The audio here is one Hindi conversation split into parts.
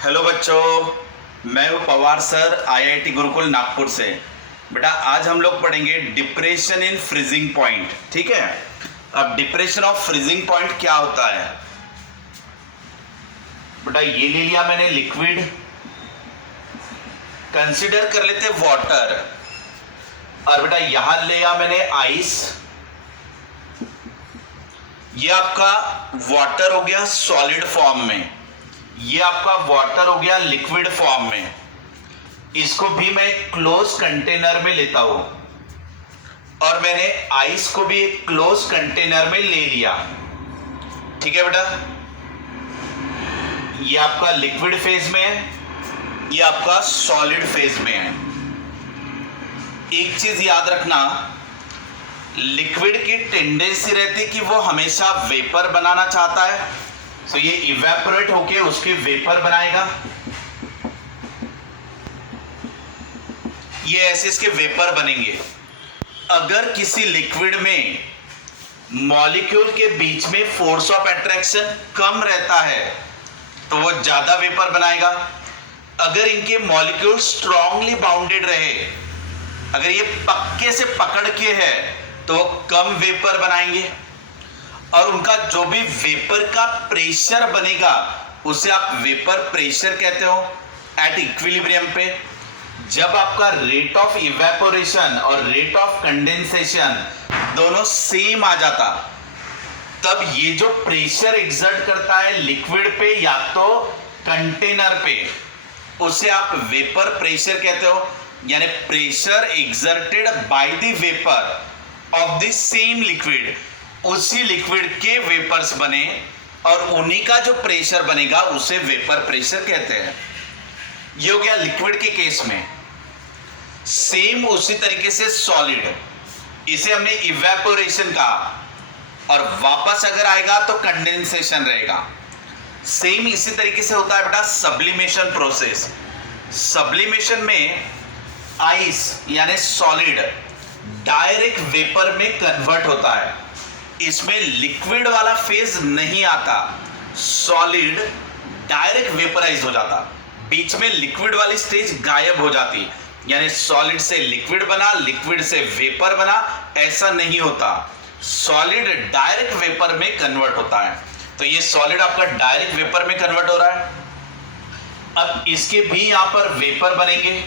हेलो बच्चों, मैं हूँ पवार सर, आईआईटी गुरुकुल नागपुर से। बेटा आज हम लोग पढ़ेंगे डिप्रेशन इन फ्रीजिंग पॉइंट। ठीक है। अब डिप्रेशन ऑफ फ्रीजिंग पॉइंट क्या होता है बेटा, ये ले लिया मैंने लिक्विड, कंसीडर कर लेते वाटर, और बेटा यहां लिया मैंने आइस। ये आपका वाटर हो गया सॉलिड फॉर्म में, ये आपका वाटर हो गया लिक्विड फॉर्म में। इसको भी मैं क्लोज कंटेनर में लेता हूं, और मैंने आइस को भी एक क्लोज कंटेनर में ले लिया। ठीक है बेटा, ये आपका लिक्विड फेज में है, ये आपका सॉलिड फेज में है। एक चीज याद रखना, लिक्विड की टेंडेंसी रहती है कि वो हमेशा वेपर बनाना चाहता है, तो ये इवेपोरेट होके उसके वेपर बनाएगा। ये ऐसे इसके वेपर बनेंगे। अगर किसी लिक्विड में मॉलिक्यूल के बीच में फोर्स ऑफ अट्रैक्शन कम रहता है तो वो ज्यादा वेपर बनाएगा। अगर इनके मॉलिक्यूल स्ट्रांगली बाउंडेड रहे, अगर ये पक्के से पकड़ के है तो वो कम वेपर बनाएंगे, और उनका जो भी वेपर का प्रेशर बनेगा उसे आप वेपर प्रेशर कहते हो एट इक्विलिब्रियम पे। जब आपका रेट ऑफ इवेपोरेशन और रेट ऑफ कंडेंसेशन दोनों सेम आ जाता, तब ये जो प्रेशर एग्जर्ट करता है लिक्विड पे या तो कंटेनर पे, उसे आप वेपर प्रेशर कहते हो। यानी pressure exerted by the vapour of the same liquid, उसी लिक्विड के वेपर्स बने और उन्हीं का जो प्रेशर बनेगा उसे वेपर प्रेशर कहते हैं। ये हो गया लिक्विड के केस में। सेम उसी तरीके से सॉलिड, इसे हमने इवेपोरेशन कहा, और वापस अगर आएगा तो कंडेंसेशन रहेगा। सेम इसी तरीके से होता है बेटा सब्लिमेशन प्रोसेस। सब्लिमेशन में आइस यानी सॉलिड डायरेक्ट वेपर में कन्वर्ट होता है। इसमें लिक्विड वाला फेज नहीं आता, सॉलिड डायरेक्ट वेपराइज हो जाता, बीच में लिक्विड वाली स्टेज गायब हो जाती। यानी सॉलिड से लिक्विड बना, लिक्विड से वेपर बना, ऐसा नहीं होता। सॉलिड डायरेक्ट वेपर में कन्वर्ट होता है। तो ये सॉलिड आपका डायरेक्ट वेपर में कन्वर्ट हो रहा है। अब इसके भी यहां पर वेपर बनेंगे,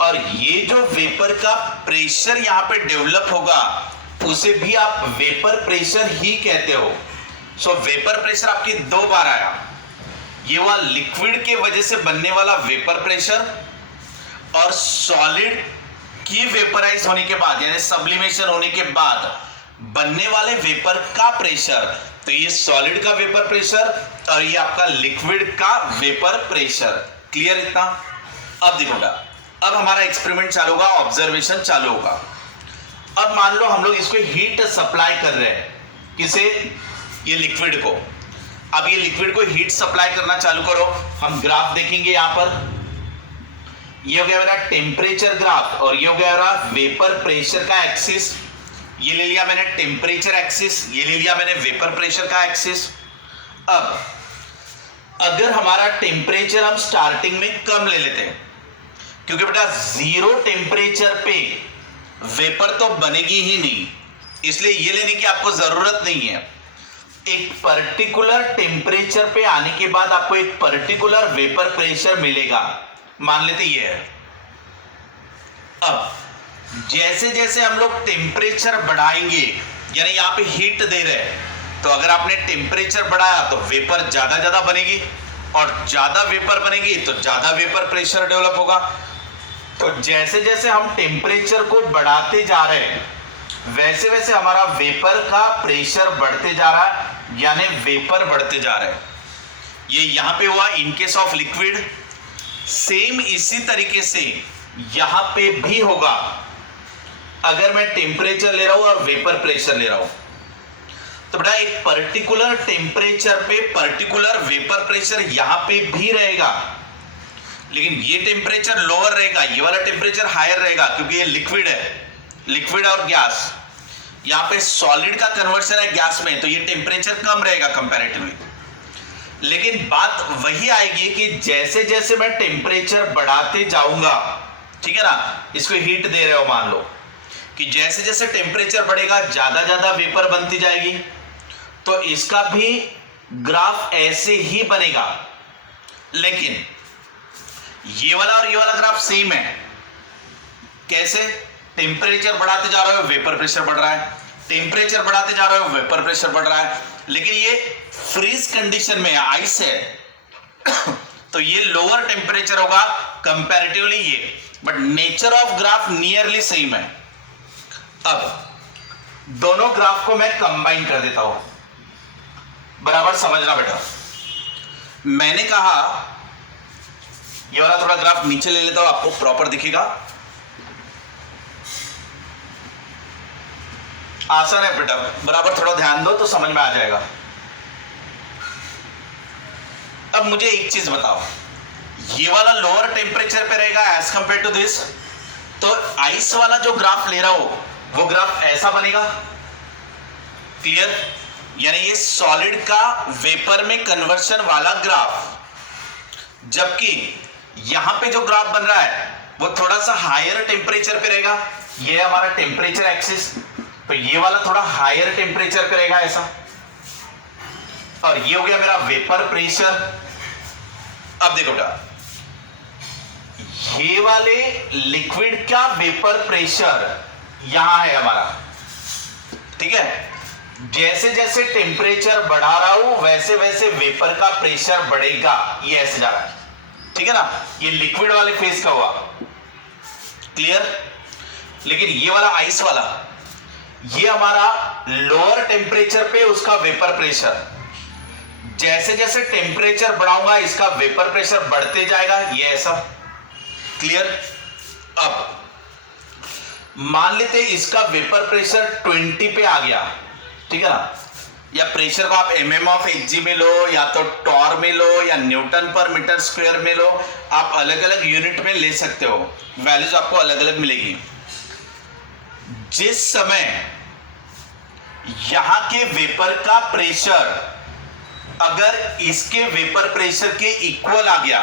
और ये जो वेपर का प्रेशर यहां पे डेवलप होगा उसे भी आप वेपर प्रेशर ही कहते हो। सो वेपर प्रेशर आपकी दो बार आया, ये हुआ लिक्विड के वजह से बनने वाला वेपर प्रेशर, और सॉलिड की वेपराइज होने के बाद यानी सब्लिमेशन होने के बाद बनने वाले वेपर का प्रेशर। तो ये सॉलिड का वेपर प्रेशर और ये आपका लिक्विड का वेपर प्रेशर। क्लियर इतना? अब देखो, अब हमारा एक्सपेरिमेंट चालू होगा, ऑब्जर्वेशन चालू होगा। अब मान लो हम लोग इसको हीट सप्लाई कर रहे हैं, किसे? ये लिक्विड को। अब ये लिक्विड को हीट सप्लाई करना चालू करो। हम ग्राफ देखेंगे यहां पर, ये हो गया मेरा टेम्परेचर ग्राफ, और ये हो गया मेरा वेपर प्रेशर का एक्सिस। ये ले लिया मैंने टेम्परेचर एक्सिस, ये ले लिया मैंने वेपर प्रेशर का एक्सिस। अब अगर हमारा टेम्परेचर हम स्टार्टिंग में कम ले लेते हैं, क्योंकि बेटा जीरो टेम्परेचर पे वेपर तो बनेगी ही नहीं, इसलिए ये लेने की आपको जरूरत नहीं है। एक पर्टिकुलर टेम्परेचर पे आने के बाद आपको एक पर्टिकुलर वेपर प्रेशर मिलेगा, मान लेते ये है। अब जैसे जैसे हम लोग टेम्परेचर बढ़ाएंगे, यानी यहां पे हीट दे रहे हैं, तो अगर आपने टेम्परेचर बढ़ाया तो वेपर ज्यादा बनेगी, और ज्यादा वेपर बनेगी तो ज्यादा वेपर प्रेशर डेवलप होगा। तो जैसे जैसे हम टेम्परेचर को बढ़ाते जा रहे हैं वैसे वैसे हमारा वेपर का प्रेशर बढ़ते जा रहा है, यानी वेपर बढ़ते जा रहे हैं। ये यहां पे हुआ in case of liquid. Same इसी तरीके से यहां पे भी होगा, अगर मैं टेम्परेचर ले रहा हूं और वेपर प्रेशर ले रहा हूं। तो बेटा एक पर्टिकुलर टेम्परेचर पे पर्टिकुलर वेपर प्रेशर यहां पे भी रहेगा, लेकिन ये टेम्परेचर लोअर रहेगा, ये वाला टेम्परेचर हायर रहेगा, क्योंकि ये लिक्विड है, लिक्विड और गैस। यहाँ पे सॉलिड का कन्वर्शन है गैस में, तो ये टेम्परेचर कम रहेगा कंपैरेटिवली। लेकिन बात वही आएगी कि जैसे जैसे मैं टेम्परेचर बढ़ाते जाऊंगा, ठीक है ना, इसको हीट दे रहे हो मान लो कि जैसे जैसे टेम्परेचर बढ़ेगा ज्यादा ज्यादा वेपर बनती जाएगी, तो इसका भी ग्राफ ऐसे ही बनेगा। लेकिन ये वाला और ये वाला ग्राफ सेम है। कैसे? टेम्परेचर बढ़ाते जा रहे हो वेपर प्रेशर बढ़ रहा है, टेम्परेचर बढ़ाते जा रहे हो वेपर प्रेशर बढ़ रहा है। लेकिन ये फ्रीज कंडीशन में आइस है तो ये लोअर टेम्परेचर होगा कंपैरेटिवली ये, but nature of graph nearly same है। अब दोनों ग्राफ को मैं कंबाइन कर देता हूं, बराबर समझना बेटा। मैंने कहा ये वाला थोड़ा ग्राफ नीचे ले लेता हूं, आपको प्रॉपर दिखेगा। आसान है बेटा, बराबर थोड़ा ध्यान दो तो समझ में आ जाएगा। अब मुझे एक चीज बताओ, ये वाला लोअर टेम्परेचर पे रहेगा एज कंपेयर टू दिस, तो आइस वाला जो ग्राफ ले रहा हो वो ग्राफ ऐसा बनेगा। क्लियर? यानी ये सॉलिड का वेपर में कन्वर्शन वाला ग्राफ। जबकि यहां पे जो ग्राफ बन रहा है वो थोड़ा सा हायर टेम्परेचर पे रहेगा। ये हमारा टेम्परेचर एक्सिस, तो ये वाला थोड़ा हायर टेम्परेचर पे रहेगा ऐसा। और ये हो गया मेरा वेपर प्रेशर। अब देखो बेटा, ये वाले लिक्विड का वेपर प्रेशर यहां है हमारा, ठीक है। जैसे जैसे टेम्परेचर बढ़ा रहा हूं वैसे वैसे वेपर का प्रेशर बढ़ेगा, ये ऐसे जा रहा है, ठीक है ना। ये लिक्विड वाले फेज का हुआ। क्लियर? लेकिन ये वाला आइस वाला, ये हमारा लोअर टेम्परेचर पे उसका वेपर प्रेशर, जैसे जैसे टेम्परेचर बढ़ाऊंगा इसका वेपर प्रेशर बढ़ते जाएगा, ये ऐसा। क्लियर? अब मान लेते इसका वेपर प्रेशर 20 पे आ गया, ठीक है ना। या प्रेशर को आप mm ऑफ Hg में लो, या तो टॉर में लो, या न्यूटन पर मीटर स्क्वायर में लो, आप अलग अलग यूनिट में ले सकते हो, वैल्यूज आपको अलग अलग मिलेगी। जिस समय यहां के वेपर का प्रेशर अगर इसके वेपर प्रेशर के इक्वल आ गया,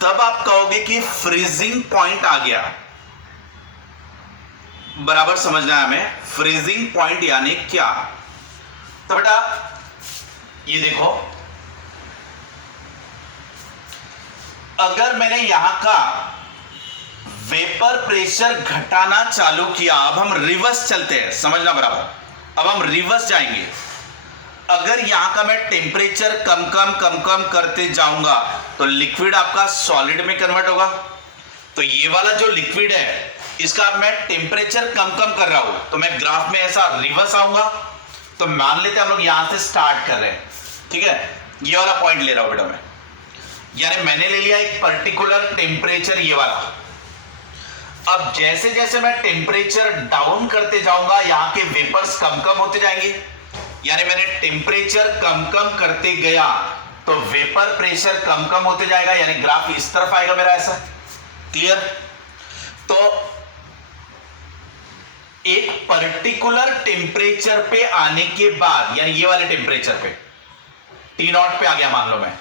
तब आप कहोगे कि फ्रीजिंग पॉइंट आ गया। बराबर समझना है हमें, फ्रीजिंग पॉइंट यानी क्या। तो बेटा ये देखो, अगर मैंने यहां का वेपर प्रेशर घटाना चालू किया, अब हम रिवर्स चलते हैं, समझना बराबर। अब हम रिवर्स जाएंगे। अगर यहां का मैं टेम्परेचर कम कम करते जाऊंगा तो लिक्विड आपका सॉलिड में कन्वर्ट होगा। तो ये वाला जो लिक्विड है इसका अब मैं टेम्परेचर कम कर रहा हूं, तो मैं ग्राफ में ऐसा रिवर्स आऊंगा। तो मान लेते हैं हम लोग यहां से स्टार्ट कर रहे हैं, ठीक है। ये वाला पॉइंट ले रहा हूं बेटा मैं, यानी मैंने ले लिया एक पर्टिकुलर टेम्परेचर ये वाला। अब जैसे जैसे मैं टेम्परेचर डाउन करते जाऊंगा यहां के वेपर्स कम होते जाएंगे, यानी मैंने टेम्परेचर कम करते गया तो वेपर प्रेशर कम होते जाएगा, यानी ग्राफ इस तरफ आएगा मेरा ऐसा। क्लियर? तो एक पर्टिकुलर टेम्परेचर पे आने के बाद, यानी ये वाले टेम्परेचर पे T0 पे आ गया मान लो मैं,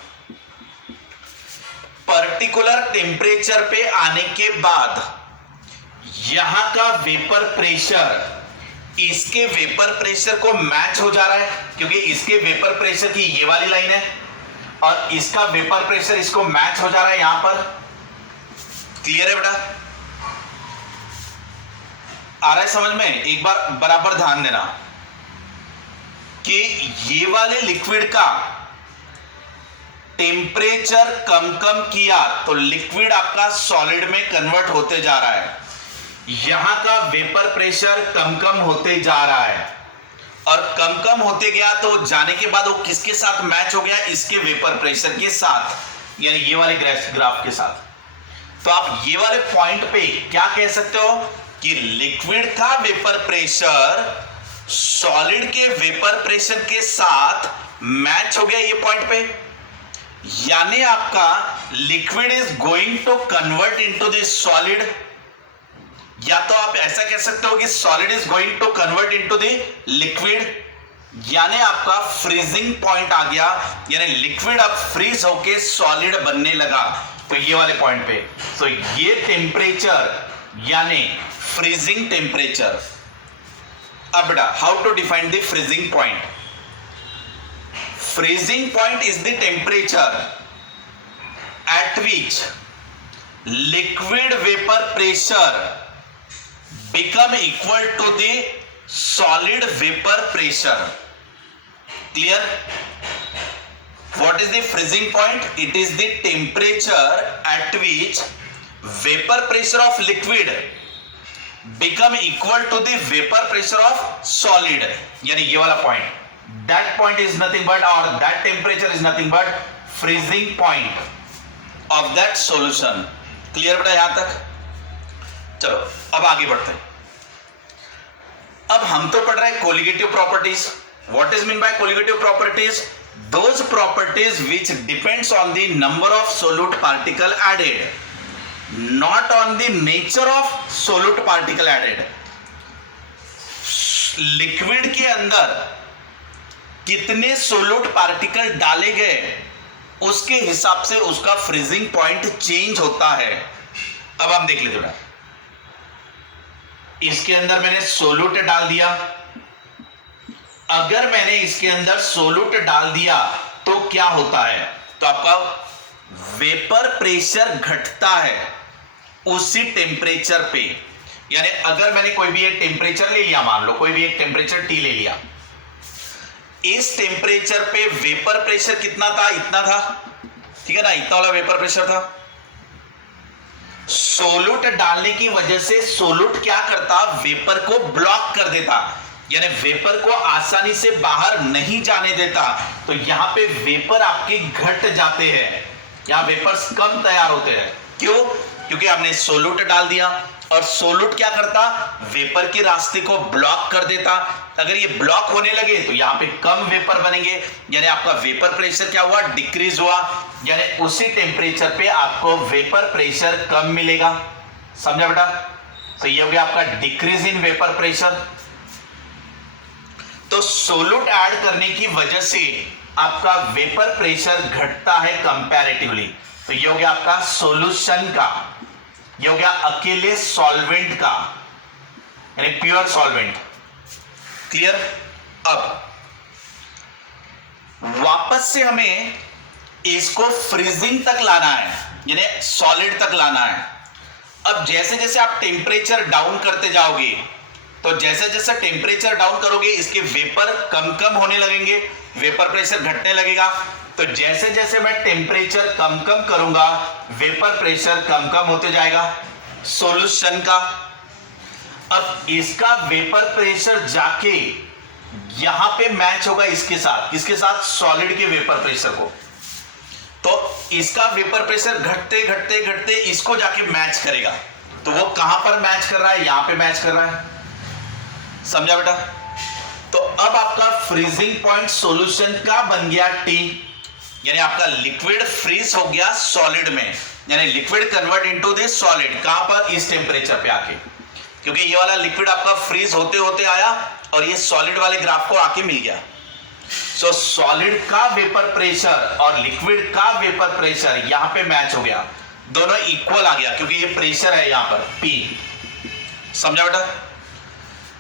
पर्टिकुलर टेम्परेचर पे आने के बाद यहां का वेपर प्रेशर इसके वेपर प्रेशर को मैच हो जा रहा है, क्योंकि इसके वेपर प्रेशर की ये वाली लाइन है और इसका वेपर प्रेशर इसको मैच हो जा रहा है यहां पर। क्लियर है बेटा? आ रहा है समझ में? एक बार बराबर ध्यान देना कि ये वाले लिक्विड का टेम्परेचर कम किया तो लिक्विड आपका सॉलिड में कन्वर्ट होते जा रहा है। यहां का वेपर प्रेशर कम होते जा रहा है, और कम होते गया तो जाने के बाद वो किसके साथ मैच हो गया? इसके वेपर प्रेशर के साथ, यानी ये वाले ग्राफ के साथ। तो आप ये वाले पॉइंट पे क्या कह सकते हो कि लिक्विड का वेपर प्रेशर सॉलिड के वेपर प्रेशर के साथ मैच हो गया ये पॉइंट पे, यानी आपका liquid is going to convert into this solid. या तो आप ऐसा कह सकते हो कि solid is going to convert into the liquid, यानी आपका फ्रीजिंग पॉइंट आ गया, यानी लिक्विड अब फ्रीज होके सॉलिड बनने लगा, तो ये वाले पॉइंट पे। तो ये टेम्परेचर यानी फ्रीजिंग टेम्परेचर। अब बेटा how to define the freezing point? Freezing point is the temperature at which liquid vapour pressure become equal to the solid vapor pressure. Clear? What is the freezing point? It is the temperature at which vapor pressure of liquid become equal to the vapor pressure of solid. यानी ये वाला point. That point is nothing but, or that temperature is nothing but freezing point of that solution. Clear बेटा यहां तक? चलो अब आगे बढ़ते हैं। अब हम तो पढ़ रहे हैं colligative properties. What is mean by colligative properties? Those properties which depends on the number of solute particle added, not on the nature of solute particle added. Liquid के अंदर कितने सोल्यूट पार्टिकल डाले गए उसके हिसाब से उसका फ्रीजिंग पॉइंट चेंज होता है। अब हम देख लेते हैं, इसके अंदर मैंने सोल्यूट डाल दिया। अगर मैंने इसके अंदर सोल्यूट डाल दिया तो क्या होता है? तो आपका वेपर प्रेशर घटता है उसी टेम्परेचर पे। यानी अगर मैंने कोई भी एक टेम्परेचर ले लिया, मान लो कोई भी एक टेम्परेचर टी ले लिया, इस टेम्परेचर पे वेपर प्रेशर कितना था? इतना था, ठीक है ना, इतना वाला वेपर प्रेशर था। सोल्यूट डालने की वजह से सोल्यूट क्या करता? वेपर को ब्लॉक कर देता, यानी वेपर को आसानी से बाहर नहीं जाने देता। तो यहां पे वेपर आपके घट जाते हैं, यहां वेपर्स कम तैयार होते हैं। क्यों? क्योंकि आपने सोल्यूट डाल दिया, और सोल्यूट क्या करता? वेपर के रास्ते को ब्लॉक कर देता। अगर ये ब्लॉक होने लगे तो यहां पे कम वेपर बनेंगे, यानी आपका वेपर प्रेशर क्या हुआ? डिक्रीज हुआ, यानी उसी टेम्परेचर पे आपको वेपर प्रेशर कम मिलेगा। समझा बेटा? तो ये हो गया आपका डिक्रीज इन वेपर प्रेशर। तो सोल्यूट ऐड करने की वजह से आपका वेपर प्रेशर घटता है कंपैरेटिवली। तो ये हो गया आपका सॉल्यूशन का, ये हो गया अकेले सॉल्वेंट का, यानी प्योर सॉल्वेंट। क्लियर? अब वापस से हमें इसको फ्रीजिंग तक लाना है, यानी सॉलिड तक लाना है। अब जैसे जैसे आप टेम्परेचर डाउन करते जाओगे, तो जैसे जैसे टेम्परेचर डाउन करोगे इसके वेपर कम कम होने लगेंगे, वेपर प्रेशर घटने लगेगा। तो जैसे जैसे मैं टेम्परेचर कम कम करूंगा वेपर प्रेशर कम कम होते जाएगा सॉल्यूशन का। अब इसका वेपर प्रेशर जाके यहां पे मैच होगा इसके साथ, किसके साथ? सॉलिड के वेपर प्रेशर को। तो इसका वेपर प्रेशर घटते घटते घटते इसको जाके मैच करेगा। तो वो कहां पर मैच कर रहा है? यहां पे मैच कर रहा है। समझा बेटा? तो अब आपका फ्रीजिंग पॉइंट सॉल्यूशन का बन गया टी, यानी आपका लिक्विड फ्रीज हो गया सॉलिड में, यानी liquid convert into the solid. कहां पर? इस टेम्परेचर पे आके, क्योंकि ये वाला लिक्विड आपका फ्रीज होते होते आया और ये सॉलिड वाले ग्राफ को आके मिल गया। सो सॉलिड का वेपर प्रेशर और लिक्विड का वेपर प्रेशर यहां पे मैच हो गया, दोनों इक्वल आ गया, क्योंकि ये प्रेशर है यहां पर P। समझा बेटा?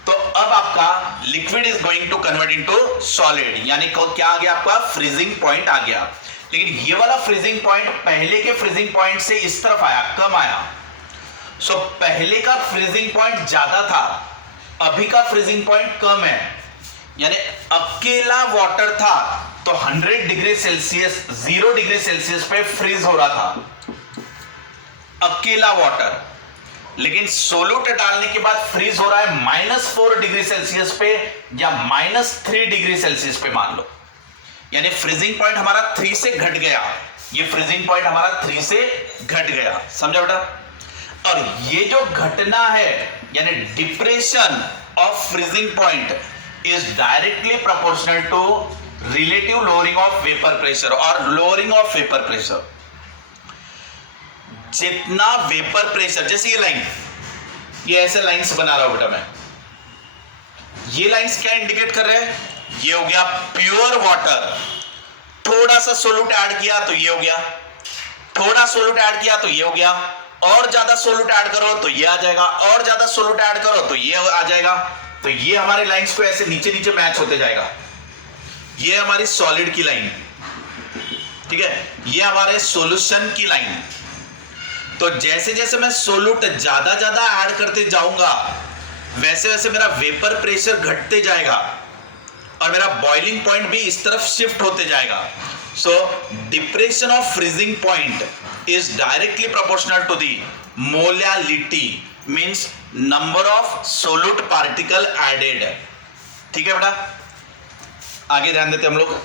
तो अब आपका liquid is going to convert into solid, यानी क्या आ गया? आपका फ्रीजिंग पॉइंट आ गया। लेकिन ये वाला फ्रीजिंग पॉइंट पहले के फ्रीजिंग पॉइंट से इस तरफ आया, कम आया। सो पहले का फ्रीजिंग पॉइंट ज्यादा था, अभी का फ्रीजिंग पॉइंट कम है। यानी अकेला वाटर था तो 100 डिग्री सेल्सियस, 0 डिग्री सेल्सियस पे फ्रीज हो रहा था अकेला वाटर। लेकिन सोल्यूट डालने के बाद फ्रीज हो रहा है -4 डिग्री सेल्सियस पे या -3 डिग्री सेल्सियस पे मान लो, यानी फ्रीजिंग पॉइंट हमारा 3 से घट गया। ये फ्रीजिंग पॉइंट हमारा 3 से घट गया। समझा बेटा? और ये जो घटना है यानी depression of freezing point is directly proportional to relative lowering of vapour pressure और लोअरिंग ऑफ वेपर प्रेशर। जितना वेपर प्रेशर, जैसे ये लाइन, ये ऐसे लाइंस बना रहा हूं बेटा मैं, ये लाइंस क्या इंडिकेट कर रहे हैं? ये हो गया प्योर वाटर। थोड़ा सा सोल्यूट ऐड किया तो ये हो गया, थोड़ा सोल्यूट ऐड किया तो ये हो गया, और ज्यादा सोल्यूट ऐड करो तो ये आ जाएगा, और ज्यादा सोल्यूट ऐड करो तो ये आ जाएगा। तो ये हमारे लाइंस को ऐसे नीचे नीचे मैच होते जाएगा। ये हमारी सॉलिड की लाइन, ठीक है, ये हमारे सॉल्यूशन की लाइन। तो जैसे जैसे मैं सोल्यूट ज्यादा ज्यादा ऐड करते जाऊंगा वैसे वैसे मेरा वेपर प्रेशर घटते जाएगा और मेरा बॉइलिंग पॉइंट भी इस तरफ शिफ्ट होते जाएगा। So depression of freezing point is directly proportional to the molality, means number of solute particle added. ठीक है बेटा, आगे ध्यान देते हम लोग।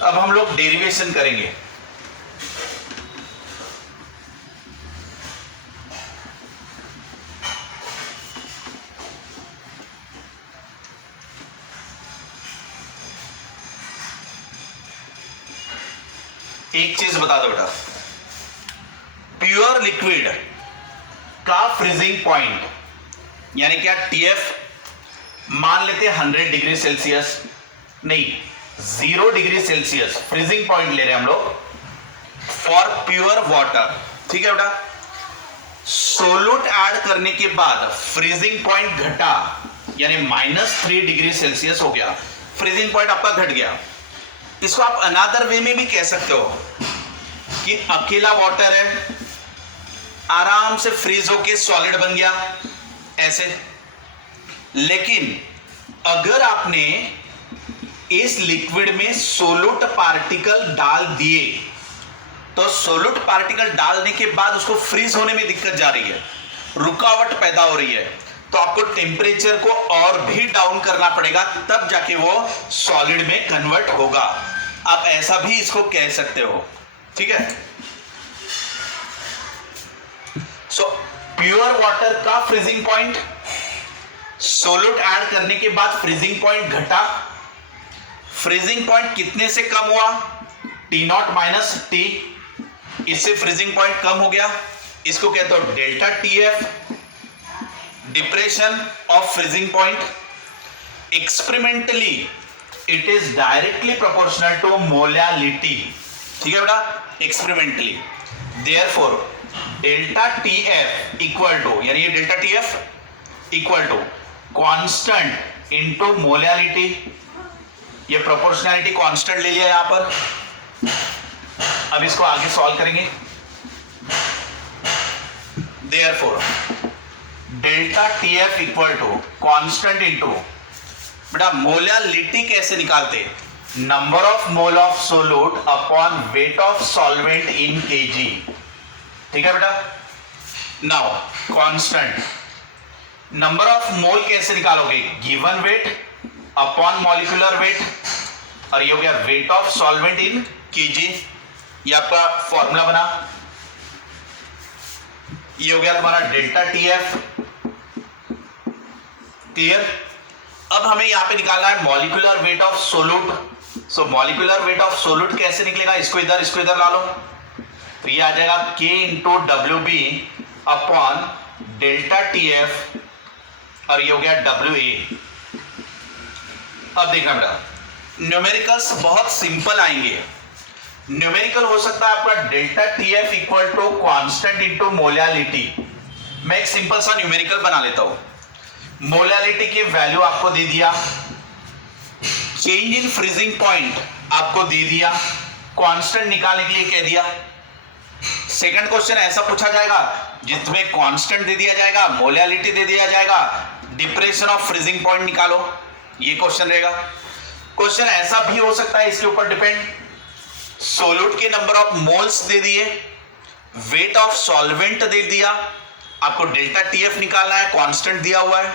अब हम लोग डेरिवेशन करेंगे। एक चीज बता दो बेटा, प्योर लिक्विड का फ्रीजिंग पॉइंट यानी क्या, टीएफ मान लेते हैं 100 डिग्री सेल्सियस, नहीं 0 डिग्री सेल्सियस फ्रीजिंग पॉइंट ले रहे हैं हम लोग फॉर प्योर वाटर। ठीक है बेटा, सोल्यूट ऐड करने के बाद फ्रीजिंग पॉइंट घटा यानी -3 डिग्री सेल्सियस हो गया, फ्रीजिंग पॉइंट आपका घट गया। इसको आप अनदर वे में भी कह सकते हो कि अकेला वाटर है, आराम से फ्रीज होके सॉलिड बन गया ऐसे। लेकिन अगर आपने इस लिक्विड में सोल्यूट पार्टिकल डाल दिए तो सोल्यूट पार्टिकल डालने के बाद उसको फ्रीज होने में दिक्कत जा रही है, रुकावट पैदा हो रही है, तो आपको टेम्परेचर को और भी डाउन करना पड़ेगा, तब जाके वो सॉलिड में कन्वर्ट होगा। आप ऐसा भी इसको कह सकते हो। ठीक है, सो प्योर वाटर का फ्रीजिंग पॉइंट, सोल्यूट ऐड करने के बाद फ्रीजिंग पॉइंट घटा, फ्रीजिंग पॉइंट कितने से कम हुआ, T0 माइनस T, इससे फ्रीजिंग पॉइंट कम हो गया, इसको कहते हो delta TF, depression of freezing point. Experimentally it is directly proportional to molality. ठीक है बेटा, experimentally, therefore delta TF equal to, यानी ये delta TF equal to constant into molality, ये प्रोपोर्शनैलिटी कांस्टेंट ले लिया यहां पर। अब इसको आगे सॉल्व करेंगे। Therefore delta TF equal to constant into, बेटा मोलैलिटी कैसे निकालते, number of mole of solute upon weight of solvent in kg। ठीक है बेटा, now constant number of mole कैसे निकालोगे, given weight upon molecular weight, और ये हो गया weight of solvent in kg, ये आपका फॉर्मूला बना। ये हो गया तुम्हारा डेल्टा TF, क्लियर। अब हमें यहां पे निकालना है molecular weight of solute. So molecular weight of solute कैसे निकलेगा, इसको इधर ला लो, तो ये आ जाएगा K into WB upon delta TF, और ये हो गया WA। अब देखना बेटा, न्यूमेरिकल्स बहुत सिंपल आएंगे। न्यूमेरिकल हो सकता है आपका delta TF equal to constant into molality. मैं एक सिंपल सा न्यूमेरिकल बना लेता हूं। मोलैलिटी की वैल्यू आपको दे दिया, चेंज इन फ्रीजिंग पॉइंट आपको दे दिया, कांस्टेंट निकालने के लिए कह दिया। सेकंड क्वेश्चन ऐसा पूछा जाएगा जिसमें कांस्टेंट दे दिया जाएगा, मोलैलिटी दे दिया जाएगा, डिप्रेशन ऑफ फ्रीजिंग पॉइंट निकालो, ये क्वेश्चन रहेगा। क्वेश्चन ऐसा भी हो सकता है, इसके ऊपर डिपेंड, सोल्यूट के नंबर ऑफ मोल्स दे दिए, वेट ऑफ सॉल्वेंट दे दिया, आपको डेल्टा TF निकालना है, कांस्टेंट दिया हुआ है।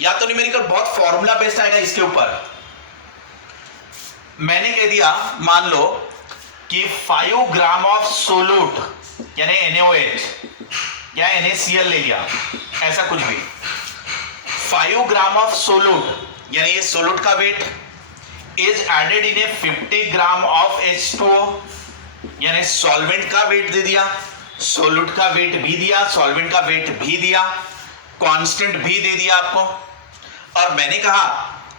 या तो न्यूमेरिकल बहुत फॉर्मूला बेस्ड आएगा इसके ऊपर। मैंने कह दिया, मान लो कि 5 ग्राम ऑफ सोल्यूट यानी NaOH या NaCl ले लिया, ऐसा कुछ भी, 5 ग्राम ऑफ सोल्यूट यानी ये सोल्यूट का weight is added in a 50 gram of H2O। यानी सॉल्वेंट का वेट दे दिया, सोल्यूट का वेट भी दिया, सॉल्वेंट का वेट भी दिया, कांस्टेंट भी दे दिया आपको, और मैंने कहा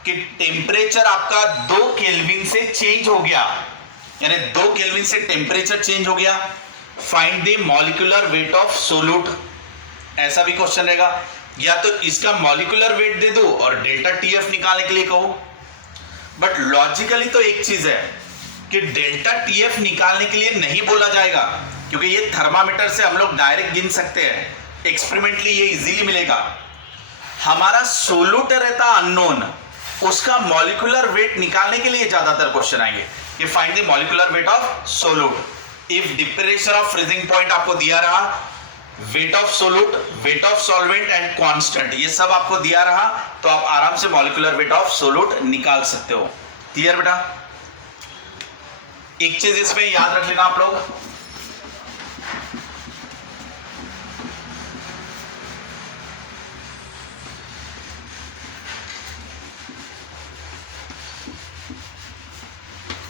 कि टेम्परेचर आपका 2 केल्विन से चेंज हो गया, यानी 2 केल्विन से टेम्परेचर चेंज हो गया। Find the molecular weight of solute, ऐसा भी क्वेश्चन रहेगा। या तो इसका मॉलिक्यूलर वेट दे दो और डेल्टा टीएफ निकालने के लिए कहो, बट लॉजिकली तो एक चीज है कि डेल्टा टीएफ निकालने के लिए नहीं बोला जाएगा, क्योंकि ये थर्मामीटर से हम लोग डायरेक्ट गिन सकते हैं, एक्सपेरिमेंटली ये इजीली मिलेगा। हमारा सोल्यूट रहता अननोन, उसका मॉलिक्यूलर वेट निकालने के लिए ज्यादातर क्वेश्चन आएंगे कि find the molecular weight of solute. If temperature of freezing point आपको दिया रहा, weight of solute, wait of solvent and constant, ये सब आपको दिया रहा, तो आप आराम से मॉलिक्यूलर वेट ऑफ सोल्यूट निकाल सकते हो। क्लियर बेटा? एक चीज इसमें याद रख लेना आप लोग,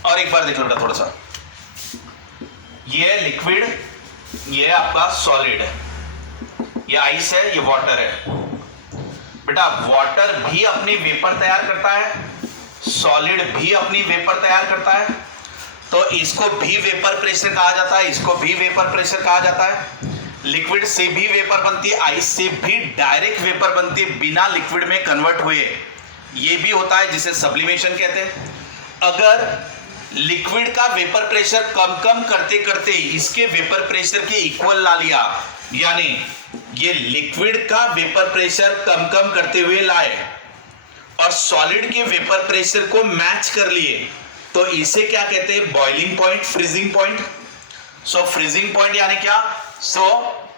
और एक बार देख लो बेटा थोड़ा सा, ये है लिक्विड, ये है आपका सॉलिड, ये आइस है, ये वाटर है। बेटा वाटर भी अपनी वेपर तैयार करता है, सॉलिड भी अपनी वेपर तैयार करता है, तो इसको भी वेपर प्रेशर कहा जाता है, इसको भी वेपर प्रेशर कहा जाता है। लिक्विड से भी वेपर बनती है, आइस से भी डायरेक्ट वेपर बनती है बिना लिक्विड में कन्वर्ट हुए, ये भी होता है जिसे सब्लिमेशन कहते हैं। अगर लिक्विड का वेपर प्रेशर कम कम करते करते इसके वेपर प्रेशर के इक्वल ला लिया, यानी ये लिक्विड का वेपर प्रेशर कम कम करते हुए लाए और सॉलिड के वेपर प्रेशर को मैच कर लिए, तो इसे क्या कहते हैं? Boiling point, freezing point. So freezing point यानी क्या? सो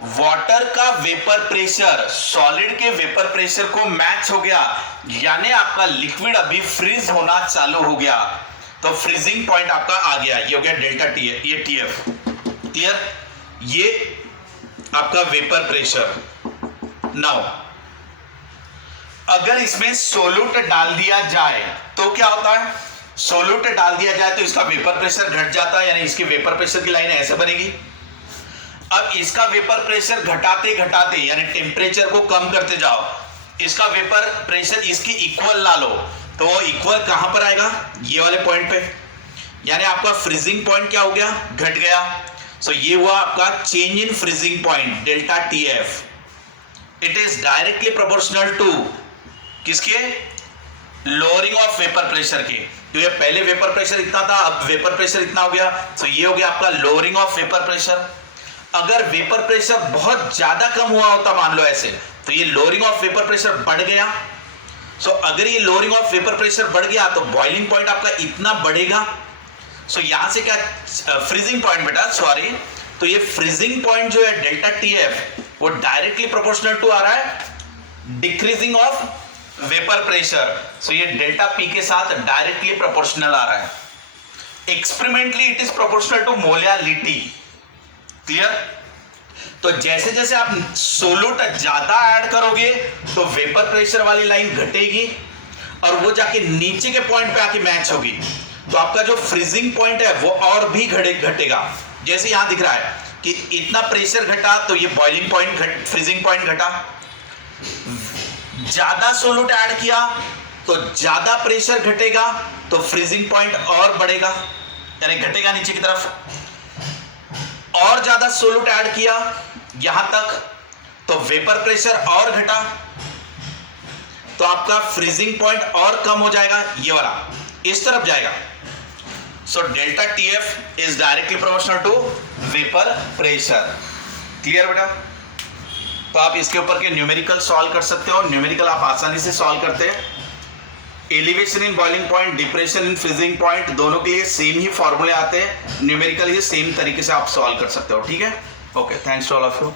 वाटर का वेपर प्रेशर सॉलिड के वेपर प्रेशर को मैच हो गया, यानी आपका लिक्विड अभी फ्रीज होना चालू हो गया, तो फ्रीजिंग पॉइंट आपका आ गया, ये हो गया डेल्टा टीएफ, ये टीएफ। क्लियर? ये आपका वेपर प्रेशर। नाउ अगर इसमें सोल्यूट डाल दिया जाए तो क्या होता है? सोल्यूट डाल दिया जाए तो इसका वेपर प्रेशर घट जाता है, यानी इसकी वेपर प्रेशर की लाइन ऐसे बनेगी। अब इसका वेपर प्रेशर घटाते घटाते, यानी टेम्परेचर को कम करते जाओ, इसका वेपर प्रेशर इसकी इक्वल ला लो, तो वो इक्वल कहां पर आएगा? ये वाले पॉइंट पे, यानी आपका फ्रीजिंग पॉइंट क्या हो गया? घट गया। सो ये हुआ आपका change in freezing point delta TF. It is directly proportional to किसके? लोअरिंग ऑफ वेपर प्रेशर के, क्योंकि पहले वेपर प्रेशर इतना था, अब वेपर प्रेशर इतना हो गया, तो ये हो गया आपका लोअरिंग ऑफ वेपर प्रेशर। अगर वेपर प्रेशर बहुत ज्यादा कम हुआ होता, मान लो ऐसे, तो ये लोअरिंग ऑफ वेपर प्रेशर बढ़ गया। सो अगर ये लोअरिंग ऑफ वेपर प्रेशर बढ़ गया तो बॉइलिंग पॉइंट आपका इतना बढ़ेगा। सो यहां से क्या? फ्रीजिंग पॉइंट बेटा, सॉरी, तो ये फ्रीजिंग पॉइंट जो है डेल्टा टीएफ, वो डायरेक्टली प्रोपोर्शनल टू आ रहा है डिक्रीजिंग ऑफ वेपर प्रेशर। सो ये डेल्टा पी के साथ डायरेक्टली प्रोपोर्शनल आ रहा है। Experimentally it is proportional to molality. Clear? तो जैसे जैसे आप सोल्यूट ज्यादा ऐड करोगे तो वेपर प्रेशर वाली लाइन घटेगी और वो जाके नीचे के पॉइंट पे आके मैच होगी, तो आपका जो फ्रीजिंग पॉइंट है वो और भी घटेगा। जैसे यहां दिख रहा है कि इतना प्रेशर घटा तो ये बॉइलिंग पॉइंट फ्रीजिंग पॉइंट घटा। ज्यादा सोल्यूट ऐड किया तो ज्यादा प्रेशर घटेगा, तो फ्रीजिंग पॉइंट और बढ़ेगा, यानी घटेगा नीचे की तरफ। और ज्यादा सोल्यूट ऐड किया यहां तक तो वेपर प्रेशर और घटा, तो आपका फ्रीजिंग पॉइंट और कम हो जाएगा, ये वाला इस तरफ जाएगा। So delta TF is directly proportional to vapour pressure. Clear बेटा? तो आप इसके ऊपर के न्यूमेरिकल सॉल्व कर सकते हो। न्यूमेरिकल आप आसानी से सॉल्व करते हैं। Elevation in boiling point, depression in freezing point, दोनों के लिए सेम ही फॉर्मूले आते हैं। न्यूमेरिकल ही सेम तरीके से आप सॉल्व कर सकते हो। ठीक है? Okay, thanks to all of you.